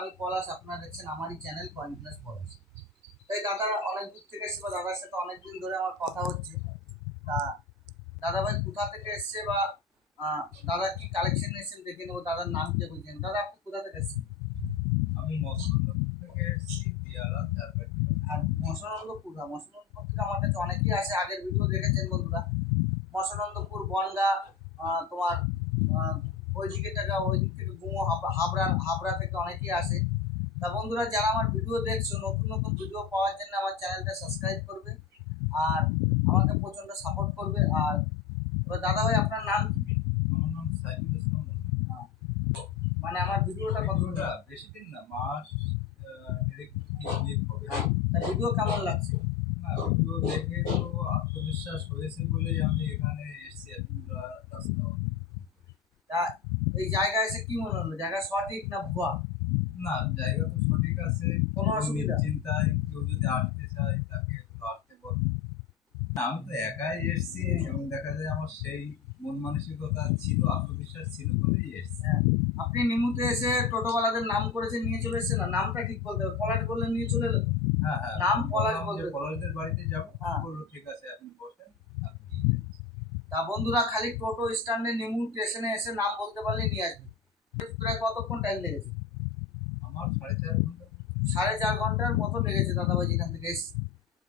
আমি পলাশ, আপনারা দেখছেন আমারই চ্যানেল কয়েন প্লাস পলাশ। তাই দাদা অনেক দূর থেকে এসছে বা দাদার সাথে অনেক দিন ধরে আমার কথা হচ্ছে। তা দাদা ভাই কোথা থেকে এসছে বা দাদা কি কালেকশন এসেছেন দেখে নেবো। দাদার নাম কে বুঝছেন? দাদা আপনি কোথা থেকে এসছেন? আমি মসলন্দপুর থেকে এসেছি, দিয়ারা চারপাটি। আর মসনন্দপুর থেকে আমার কাছে অনেকেই আসে, আগের ভিডিও দেখেছেন বন্ধুরা। মসনন্দপুর বনগা, তোমার ওই দিক থেকে গুমো হাবড়া থেকে অনেকেই আসে। তা বন্ধুরা, যারা আমার ভিডিও দেখছো, নতুন নতুন ভিডিও পাওয়ার জন্য আমার চ্যানেলটা সাবস্ক্রাইব করবে আর আমাকে প্রচণ্ড সাপোর্ট করবে। আর এবার দাদা ভাই আপনার নাম কি? আমার নাম সাইদুল ইসলাম। মানে আমার ভিডিওটা কত বেশি দিন না, মাস হবে। তা ভিডিও কেমন লাগছে? না, ভিডিও দেখে তো আত্মবিশ্বাস হয়েছে বলেই আমি এখানে এসেছি এতটা রাস্তা। তা এই জায়গায় এসে কি মনে হলো? জায়গা সঠিক না ভুয়া? না, জায়গা তো সঠিক আছে, কোনো অসুবিধা? চিন্তায় কেউ যদি আসতে চায় তাকে আসতে বলবো। আমি তো একাই এসেছি এবং দেখা যায় আমার সেই মন মানসিকতা ছিল, আত্মবিশ্বাস ছিল বলেই এসেছি। হ্যাঁ, আপনি নিমুতে এসে টোটোওয়ালাদের নাম করেছে, নিয়ে চলে এসেছেন না? নামটা ঠিক বলতে হবে, পলাশ বললে নিয়ে চলে এলো। হ্যাঁ হ্যাঁ, নাম পলাশ বলতে। পলাশদের বাড়িতে যাবো, হ্যাঁ। বললো ঠিক আছে আপনি বসেন, আমি নিয়ে যাচ্ছি। তা বন্ধুরা, খালি টোটো স্ট্যান্ডে নিমু স্টেশনে এসে নাম বলতে পারলে নিয়ে আসবে। প্রায় কতক্ষণ টাইম লেগেছে? আমার 4.5 ঘন্টা। 4.5 ঘন্টার মতো লেগেছে দাদাভাই যেখান থেকে এসছি।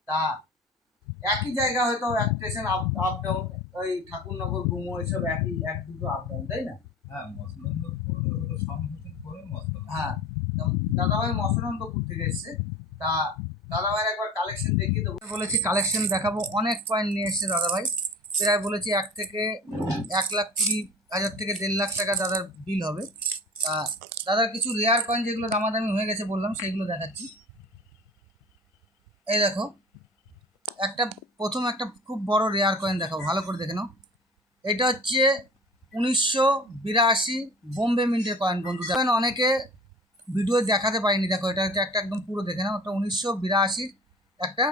তা একই জায়গা হয়তো এক স্টেশন আপ ডাউন, ওই ঠাকুরনগর গুমো এসব একই, এক দুটো আপ ডাউন, তাই না? হ্যাঁ, মসলন্দপুর হলো সংহতির পরে মসলন্দপুর। হ্যাঁ, তো দাদাভাই মসনন্দপুর থেকে এসছে। তা দাদাভাইয়ের একবার কালেকশন দেখিয়ে দেবো বলেছি, কালেকশন দেখাবো। অনেক পয়েন্ট নিয়ে এসছে দাদাভাই, প্রায় বলেছি 1,20,000 থেকে 1.5 লাখ টাকা দাদার বিল হবে। তা দাদার কিছু রেয়ার কয়েন যেগুলো দামাদামি হয়ে গেছে বললাম, সেইগুলো দেখাচ্ছি। এই দেখো, প্রথম একটা খুব বড় রেয়ার কয়েন দেখাবো, ভালো করে দেখে নাও। এটা হচ্ছে 1982 বোম্বে মিন্টের কয়েন বন্ধু। দেখেন অনেকে ভিডিও দেখাতে পারিনি, দেখো এটা হচ্ছে একটা একদম পুরো দেখে নাও। একটা 1982 একটা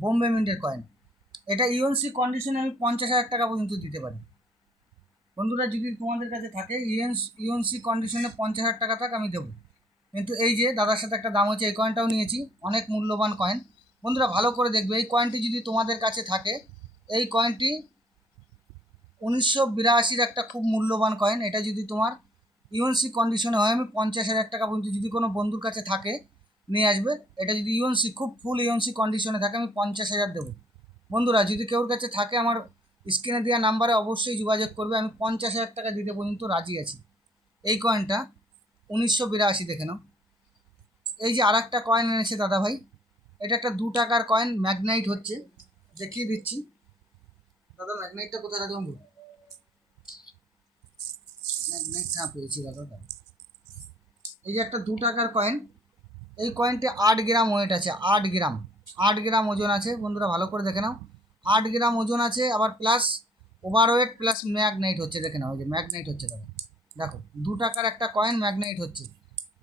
বোম্বে মিন্টের কয়েন। এটা ইউএনসি কন্ডিশনে আমি 50,000 টাকা পর্যন্ত দিতে পারি বন্ধুরা। যদি তোমাদের কাছে থাকে ইউএনসি কন্ডিশনে 50,000 টাকা থাক, আমি দেবো। কিন্তু এই যে দাদার সাথে একটা দাম হচ্ছে, এই কয়েনটাও নিয়েছি, অনেক মূল্যবান কয়েন বন্ধুরা। ভালো করে দেখবে, এই কয়েনটি যদি তোমাদের কাছে থাকে, এই কয়েনটি 1982 একটা খুব মূল্যবান কয়েন। এটা যদি তোমার ইউএনসি কন্ডিশনে হয়, আমি 50,000 টাকা পর্যন্ত যদি কোনো বন্ধুর কাছে থাকে নিয়ে আসবে। এটা যদি ইউএনসি খুব ফুল ইউএনসি কন্ডিশনে থাকে, আমি 50,000 দেবো বন্ধুরা। যদি কেউর কাছে থাকে, আমার স্ক্রিনে দেওয়া নাম্বারে অবশ্যই যোগাযোগ করবে, আমি 50,000 টাকা দিতে পর্যন্ত রাজি আছি। এই কয়েনটা 1982 দেখে নাও। এই যে আর একটা কয়েন এনেছে দাদা ভাই, এটা একটা 2 টাকার কয়েন, ম্যাগনাইট হচ্ছে, দেখিয়ে দিচ্ছি। দাদা ম্যাগনাইটটা কোথায় রাখলাম? ম্যাগনেট না পেয়েছি দাদা। এই যে একটা 2 টাকার কয়েন, এই কয়েনটি 8 গ্রাম ওয়েট আছে, 8 গ্রাম ওজন আছে বন্ধুরা, ভালো করে দেখে নাও। 8 গ্রাম ওজন আছে, আবার প্লাস ওভারওয়েট প্লাস ম্যাগনাইট হচ্ছে, দেখে নাও। ওই যে ম্যাগনাইট হচ্ছে দাদা, দেখো 2 টাকার একটা কয়েন ম্যাগনাইট হচ্ছে।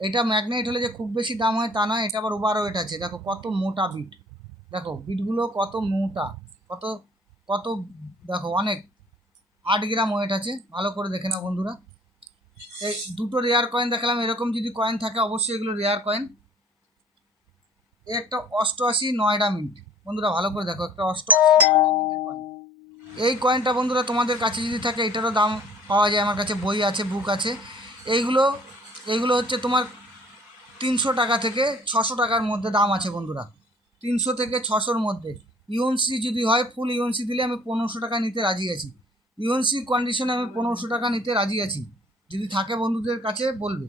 এটা ম্যাগনাইট হলে যে খুব বেশি দাম হয় তা নয়, এটা আবার ওভারওয়েট আছে। দেখো কত মোটা বিট, দেখো বিটগুলো কত মোটা, কত কত দেখো, অনেক। 8 গ্রাম ওয়েট আছে, ভালো করে দেখে নাও বন্ধুরা। এই দুটো রেয়ার কয়েন দেখালাম, এরকম যদি কয়েন থাকে অবশ্যই এগুলো রেয়ার কয়েন। এই একটা 88 নয়ডা মিন্ট বন্ধুরা, ভালো করে দেখো, একটা 88 নয়ডা মিন্টের কয়েন। এই কয়েনটা বন্ধুরা তোমাদের কাছে যদি থাকে, এটারও দাম পাওয়া যায়, আমার কাছে বই আছে, বুক আছে। এইগুলো হচ্ছে তোমার 300 টাকা থেকে 600 টাকার মধ্যে দাম আছে বন্ধুরা, 300 থেকে 600-র মধ্যে। ইউএনসি যদি হয়, ফুল ইউএনসি দিলে আমি 1500 টাকা নিতে রাজি আছি। ইউএনসি কন্ডিশনে আমি 1500 টাকা নিতে রাজি আছি, যদি থাকে বন্ধুদের কাছে বলবে।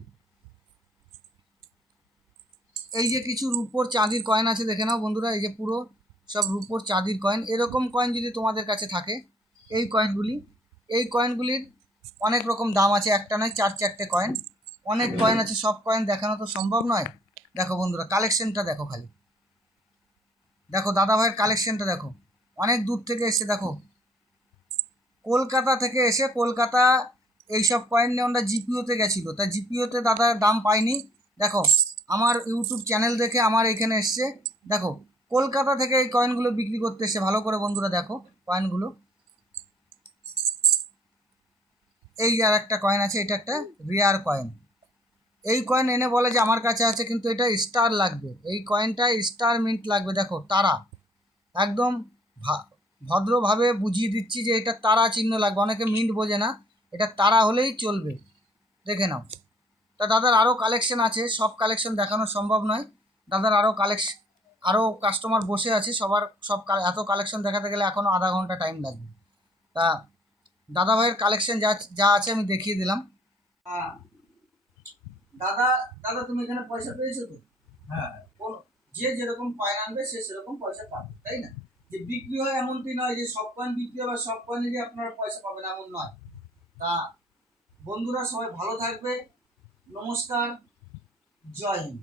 এই যে কিছু রূপোর চাঁদির কয়েন আছে, দেখে নাও বন্ধুরা। এই যে পুরো সব রূপোর চাঁদির কয়েন। এরকম কয়েন যদি তোমাদের কাছে থাকে, এই কয়েনগুলির অনেক রকম দাম আছে, একটা নয় 4-4টে কয়েন, অনেক কয়েন আছে। সব কয়েন দেখানো তো সম্ভব নয়। দেখো বন্ধুরা, কালেকশনটা দেখো, খালি দেখো দাদা ভাইয়ের কালেকশনটা দেখো। অনেক দূর থেকে এসে, দেখো কলকাতা থেকে এসে, কলকাতা এইসব কয়েন নিয়ে আমরা জিপিওতে গেছিলো, তা জিপিওতে দাদার দাম পাইনি। দেখো আমার ইউটিউব চ্যানেল দেখে আমার এখানে এসছে, দেখো কলকাতা থেকে এই কয়েনগুলো বিক্রি করতে এসে। ভালো করে বন্ধুরা দেখো কয়েনগুলো। এই আর একটা কয়েন আছে, এটা একটা রেয়ার কয়েন। এই কয়েন এনে বলে যে আমার কাছে আছে, কিন্তু এটা স্টার লাগবে, এই কয়েনটা স্টার মিন্ট লাগবে। দেখো তারা, একদম ভদ্রভাবে বুঝিয়ে দিচ্ছি যে এটা তারা চিহ্ন লাগবে। অনেকে মিন্ট বোঝে না, এটা তারা হলেই চলবে, দেখে নাও। তা দাদার আরও কালেকশন আছে, সব কালেকশন দেখানো সম্ভব নয়। দাদার আরও কাস্টমার বসে আছে, এত কালেকশন দেখাতে গেলে এখনও আধা ঘন্টা টাইম লাগবে। তা দাদা ভাইয়ের কালেকশন যা যা আছে আমি দেখিয়ে দিলাম। দাদা দাদা তুমি এখানে পয়সা পেয়েছো তো? হ্যাঁ যে যেরকম কয়েন আনবে সে সেরকম পয়সা পাবে, তাই না? যে বিক্রি হয় এমনটি নয় যে সব কয়েন বিক্রি হবে, সব কয়েনেরই আপনারা পয়সা পাবেন, এমন নয়। তা বন্ধুরা সবাই ভালো থাকবে, নমস্কার, জয় হিন্দ।